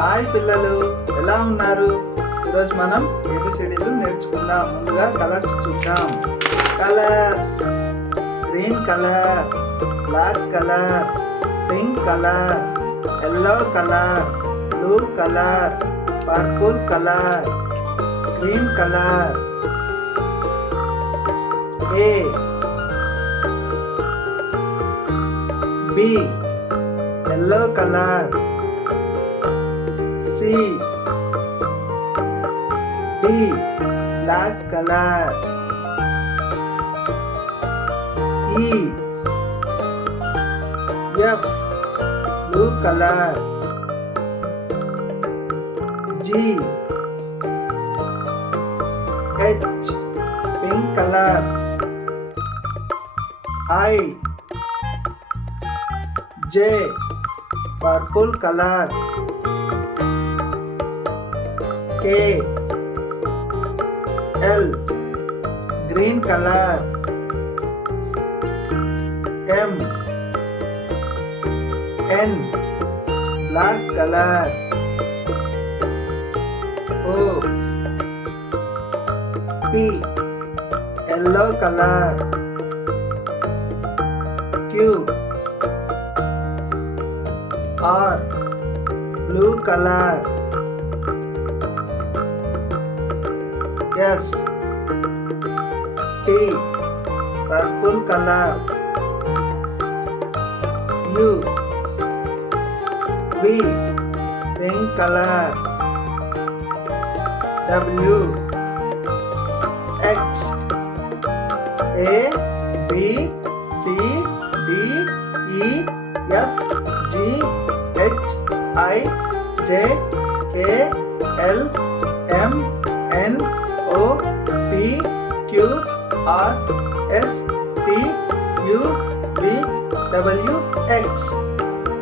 హాయ్ పిల్లలు, ఎలా ఉన్నారు? ఈరోజు మనం ఏబిసిడీలు నేర్చుకుందాం. ముందుగా కలర్స్ చూద్దాం. Colours: green colour, black colour, pink colour, yellow colour, blue colour, purple colour, green colour. A, B, yellow colour, C, D, black color, E, F, blue color, G, H, pink color, I, J, purple color, K, L, green color, M, N, black color, O, P, yellow color, Q, R, blue color, S, T, purple color, U, V, pink color, W, X, A, B, C, D, E, F, G, H, I, J, K, L, M, N, O, P, Q, R, S, T, U, V, W, X.